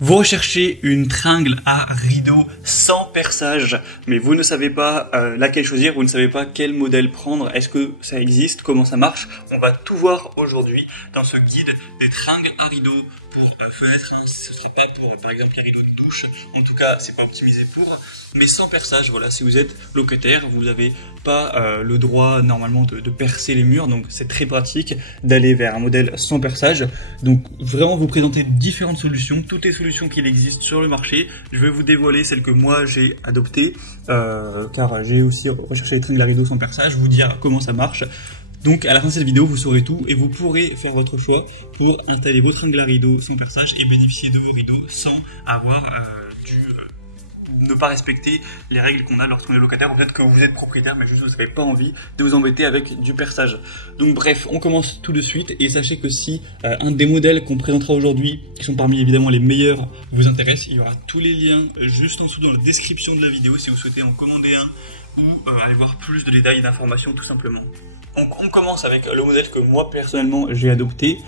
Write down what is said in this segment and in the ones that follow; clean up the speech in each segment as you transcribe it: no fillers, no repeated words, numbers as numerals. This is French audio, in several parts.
Vous recherchez une tringle à rideau sans perçage, mais vous ne savez pas laquelle choisir, vous ne savez pas quel modèle prendre, est-ce que ça existe, comment ça marche? On va tout voir aujourd'hui dans ce guide des tringles à rideau pour fenêtre, hein. Ce ne sera pas pour par exemple les rideaux de douche, en tout cas c'est pas optimisé pour, mais sans perçage. Voilà, si vous êtes locataire, vous n'avez pas le droit normalement de percer les murs, donc c'est très pratique d'aller vers un modèle sans perçage. Donc vraiment vous présenter différentes solutions, toutes les solutions qu'il existe sur le marché. Je vais vous dévoiler celle que moi j'ai adoptée, car j'ai aussi recherché les tringles à rideau sans perçage, vous dire comment ça marche. Donc à la fin de cette vidéo, vous saurez tout et vous pourrez faire votre choix pour installer vos tringles à rideau sans perçage et bénéficier de vos rideaux sans avoir ne pas respecter les règles qu'on a lorsqu'on est locataire, ou peut-être que vous êtes propriétaire mais juste vous n'avez pas envie de vous embêter avec du perçage. Donc bref, on commence tout de suite et sachez que si un des modèles qu'on présentera aujourd'hui, qui sont parmi évidemment les meilleurs, vous intéresse, il y aura tous les liens juste en dessous dans la description de la vidéo si vous souhaitez en commander un ou aller voir plus de détails et d'informations tout simplement. Donc on commence avec le modèle que moi personnellement j'ai adopté,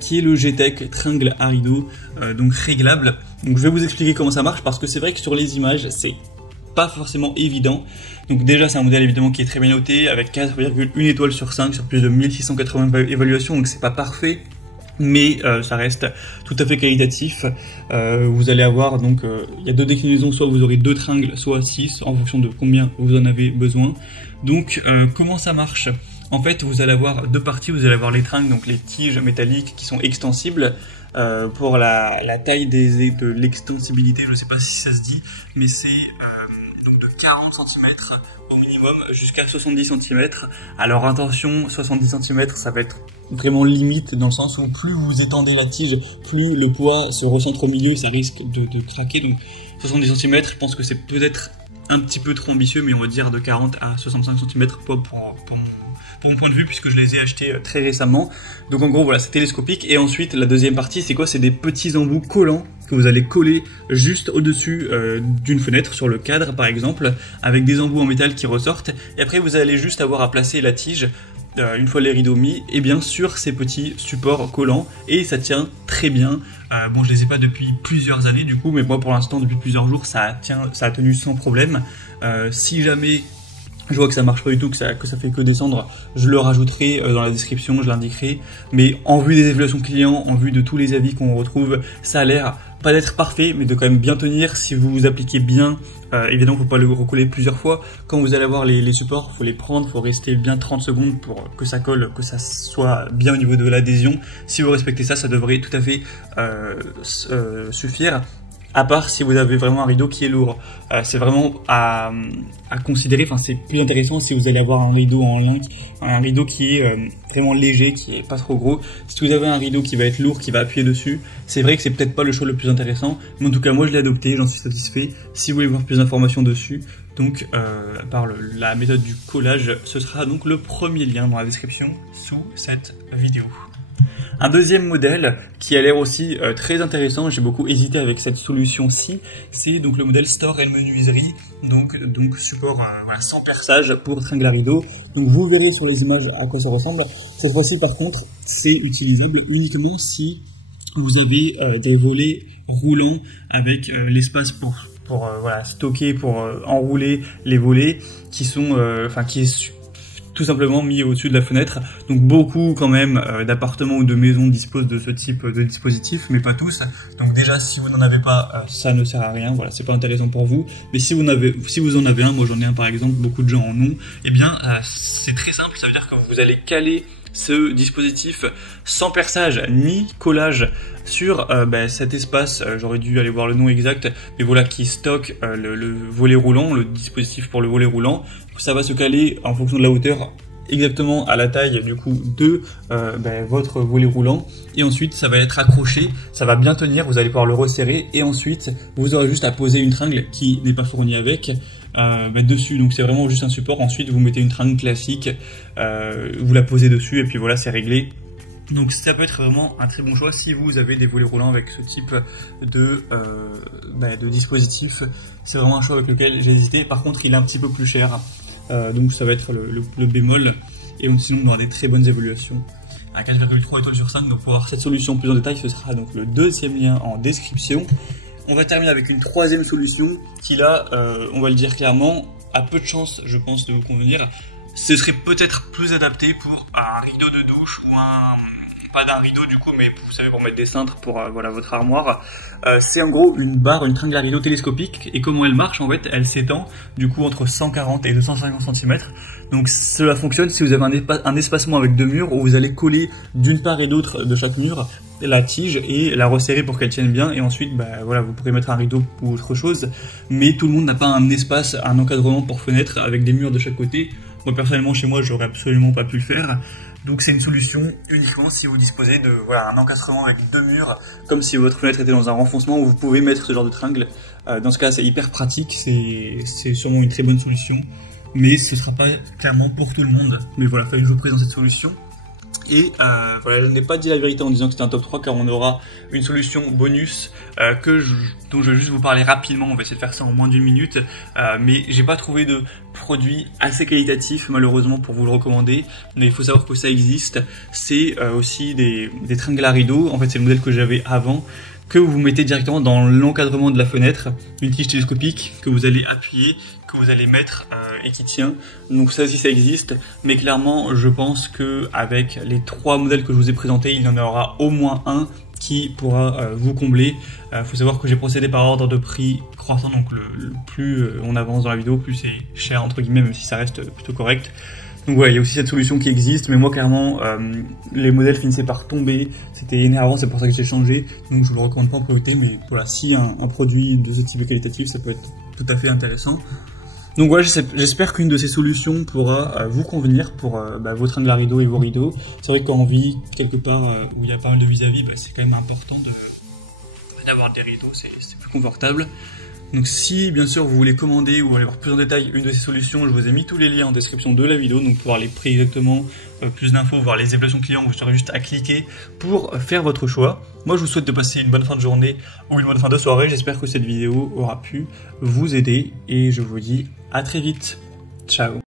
qui est le G-Tech tringle à rideau, donc réglable. Donc je vais vous expliquer comment ça marche parce que c'est vrai que sur les images c'est pas forcément évident. Donc déjà c'est un modèle évidemment qui est très bien noté avec 4,1 étoiles sur 5 sur plus de 1680 évaluations, donc c'est pas parfait. Mais ça reste tout à fait qualitatif. Vous allez avoir donc il y a deux déclinaisons, soit vous aurez 2 tringles, soit 6 en fonction de combien vous en avez besoin. Donc comment ça marche? En fait, vous allez avoir deux parties, vous allez avoir les tringles, donc les tiges métalliques qui sont extensibles. Pour la taille de l'extensibilité, je ne sais pas si ça se dit, mais c'est donc de 40 cm au minimum jusqu'à 70 cm. Alors attention, 70 cm, ça va être vraiment limite dans le sens où plus vous étendez la tige, plus le poids se recentre au milieu, ça risque de craquer. Donc 70 cm, je pense que c'est peut-être un petit peu trop ambitieux, mais on va dire de 40 à 65 cm pour mon point de vue, puisque je les ai achetés très récemment. Donc en gros voilà, c'est télescopique. Et ensuite la deuxième partie, c'est quoi? C'est des petits embouts collants que vous allez coller juste au-dessus d'une fenêtre, sur le cadre par exemple, avec des embouts en métal qui ressortent. Et après vous allez juste avoir à placer la tige, une fois les rideaux mis, et bien sur ces petits supports collants, et ça tient très bien. Bon, je les ai pas depuis plusieurs années du coup, mais moi pour l'instant depuis plusieurs jours ça a tenu sans problème. Si jamais je vois que ça marche pas du tout, que ça fait que descendre, je le rajouterai dans la description, je l'indiquerai. Mais en vue des évaluations clients, en vue de tous les avis qu'on retrouve, ça a l'air pas d'être parfait, mais de quand même bien tenir si vous vous appliquez bien. Évidemment, faut pas le recoller plusieurs fois. Quand vous allez avoir les supports, faut les prendre, faut rester bien 30 secondes pour que ça colle, que ça soit bien au niveau de l'adhésion. Si vous respectez ça, ça devrait tout à fait suffire. À part si vous avez vraiment un rideau qui est lourd. C'est vraiment à considérer, enfin c'est plus intéressant si vous allez avoir un rideau en lin, un rideau qui est vraiment léger, qui est pas trop gros. Si vous avez un rideau qui va être lourd, qui va appuyer dessus, c'est vrai que c'est peut-être pas le choix le plus intéressant, mais en tout cas moi je l'ai adopté, j'en suis satisfait. Si vous voulez voir plus d'informations dessus, donc par la méthode du collage, ce sera donc le premier lien dans la description sous cette vidéo. Un deuxième modèle qui a l'air aussi très intéressant, j'ai beaucoup hésité avec cette solution-ci, c'est donc le modèle Store et Menuiserie, donc support voilà, sans perçage pour tringle à rideau. Donc vous verrez sur les images à quoi ça ressemble. Cette fois-ci par contre, c'est utilisable uniquement si vous avez des volets roulants avec l'espace pour voilà, stocker, pour enrouler les volets qui sont, qui est tout simplement mis au-dessus de la fenêtre. Donc beaucoup quand même d'appartements ou de maisons disposent de ce type de dispositif, mais pas tous. Donc déjà si vous n'en avez pas, ça ne sert à rien, voilà, c'est pas intéressant pour vous. Mais si vous en avez un, moi j'en ai un par exemple, beaucoup de gens en ont, et bien c'est très simple, ça veut dire que vous allez caler ce dispositif sans perçage ni collage sur cet espace, j'aurais dû aller voir le nom exact, mais voilà, qui stocke le volet roulant, le dispositif pour le volet roulant. Ça va se caler en fonction de la hauteur exactement à la taille du coup de votre volet roulant, et ensuite ça va être accroché, ça va bien tenir, vous allez pouvoir le resserrer, et ensuite vous aurez juste à poser une tringle qui n'est pas fournie avec dessus. Donc c'est vraiment juste un support. Ensuite vous mettez une tringle classique, vous la posez dessus et puis voilà, c'est réglé. Donc ça peut être vraiment un très bon choix si vous avez des volets roulants avec ce type de dispositif. C'est vraiment un choix avec lequel j'ai hésité. Par contre il est un petit peu plus cher, donc ça va être le bémol, et sinon on aura des très bonnes évaluations. à 4,3 étoiles sur 5. Donc pour voir cette solution plus en détail, ce sera donc le deuxième lien en description. On va terminer avec une troisième solution qui là, on va le dire clairement, a peu de chance je pense de vous convenir. Ce serait peut-être plus adapté pour un rideau de douche ou pas d'un rideau du coup, mais vous savez, pour mettre des cintres pour voilà votre armoire. C'est en gros une tringle à rideau télescopique, et comment elle marche en fait, elle s'étend du coup entre 140 et 250 cm. Donc cela fonctionne si vous avez un espacement avec deux murs où vous allez coller d'une part et d'autre de chaque mur la tige et la resserrer pour qu'elle tienne bien, et ensuite voilà, vous pourrez mettre un rideau ou autre chose, mais tout le monde n'a pas un espace, un encadrement pour fenêtre avec des murs de chaque côté. Moi personnellement chez moi j'aurais absolument pas pu le faire. Donc c'est une solution uniquement si vous disposez de voilà, un encadrement avec deux murs, comme si votre fenêtre était dans un renfoncement où vous pouvez mettre ce genre de tringle. Dans ce cas c'est hyper pratique, c'est sûrement une très bonne solution, mais ce sera pas clairement pour tout le monde. Mais voilà, fallait que je vous présente cette solution. Et voilà, je n'ai pas dit la vérité en disant que c'était un top 3, car on aura une solution bonus dont je vais juste vous parler rapidement. On va essayer de faire ça en moins d'une minute, mais j'ai pas trouvé de produit assez qualitatif malheureusement pour vous le recommander, mais il faut savoir que ça existe. C'est aussi des tringles à rideau. En fait c'est le modèle que j'avais avant, que vous mettez directement dans l'encadrement de la fenêtre, une tige télescopique que vous allez appuyer, que vous allez mettre et qui tient. Donc ça aussi ça existe, mais clairement je pense que avec les trois modèles que je vous ai présentés, il y en aura au moins un qui pourra vous combler. Faut savoir que j'ai procédé par ordre de prix croissant, donc le plus on avance dans la vidéo, plus c'est cher entre guillemets, même si ça reste plutôt correct. Donc voilà, il y a aussi cette solution qui existe, mais moi clairement, les modèles finissaient par tomber, c'était énervant, c'est pour ça que j'ai changé, donc je vous le recommande pas en priorité, mais voilà, si un produit de ce type est qualitatif, ça peut être tout à fait intéressant. Donc voilà, j'espère qu'une de ces solutions pourra vous convenir pour vos tringles à rideaux et vos rideaux. C'est vrai que quand on vit quelque part où il y a pas mal de vis-à-vis, c'est quand même important d'avoir des rideaux, c'est plus confortable. Donc si bien sûr vous voulez commander ou aller voir plus en détail une de ces solutions, je vous ai mis tous les liens en description de la vidéo, donc pour voir les prix exactement, plus d'infos, voir les évaluations clients, vous aurez juste à cliquer pour faire votre choix. Moi je vous souhaite de passer une bonne fin de journée ou une bonne fin de soirée, j'espère que cette vidéo aura pu vous aider et je vous dis à très vite, ciao.